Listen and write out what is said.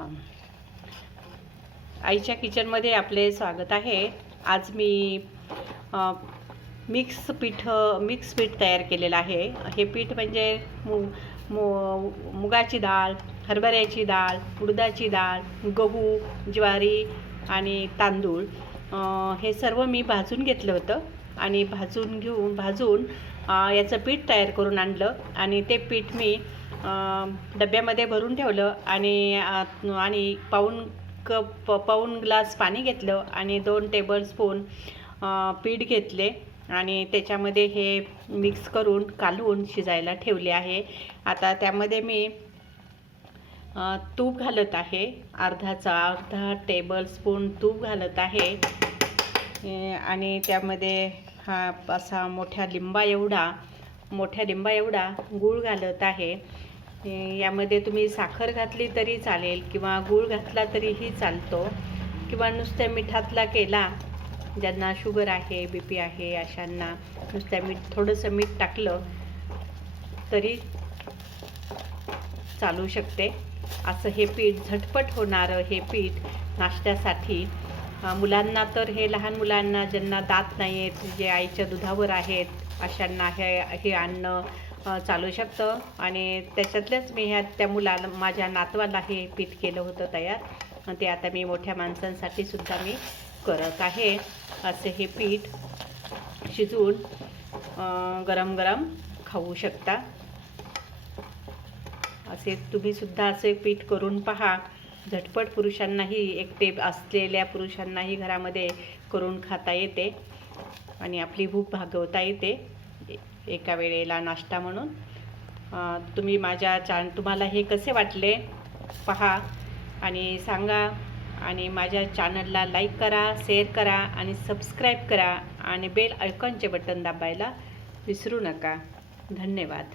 हां, आईच्या किचनमध्ये आपले स्वागत आहे. आज मी मिक्स पीठ तयार केलेलं आहे. हे पीठ म्हणजे मुगाची डाळ, हरभऱ्याची डाळ, उडदाची डाळ, गहू, ज्वारी आणि तांदूळ हे सर्व मी भाजून घेतलं होतं आणि भाजून याचं पीठ तयार करून आणलं आणि ते पीठ मी डब्यामध्ये भरून ठेवलं आणि पाऊण ग्लास पाणी घेतलं आणि 2 टेबलस्पून पीठ घेतले आणि त्याच्यामध्ये हे मिक्स करून कालवून शिजायला ठेवले आहे. आता त्यामध्ये मी तूप घालत आहे. अर्धा टेबलस्पून तूप घालत आहे आणि त्यामध्ये हा असा मोठ्या लिंबा एवढा गूळ घालत आहे. यामध्ये तुम्ही साखर घातली तरी चालेल किंवा गूळ घातला तरीही चालतो किंवा नुसत्या मिठातला केला. ज्यांना शुगर आहे, BP आहे अशांना थोडंसं मीठ टाकलं तरी चालू शकते. असं हे पीठ झटपट होणारं हे पीठ नाश्त्यासाठी मुलांना तर हे लहान मुलांना ज्यांना दात नाही आहेत, जे आईच्या दुधावर आहेत अशांना हे अन्न चालू शकतं. आणि त्याच्यातल्याच मी माझ्या नातवाला हे पीठ केलं होतं तयार. ते आता मी मोठ्या माणसांसाठी सुद्धा मी करत आहे. असे हे पीठ शिजवून गरम गरम खाऊ शकता. असे तुम्ही सुद्धा असे पीठ करून पहा. झटपट पुरुषांनाही, एकटे असलेल्या पुरुषांनाही घरामध्ये करून खाता येते आणि आपली भूक भागवता येते एका वेळेला नाश्ता म्हणून. तुम्हाला हे कसे वाटले पहा आणि सांगा. आणि माझ्या चॅनलला लाईक करा, शेअर करा आणि सबस्क्राईब करा आणि बेल आयकॉनचे बटन दाबायला विसरू नका. धन्यवाद.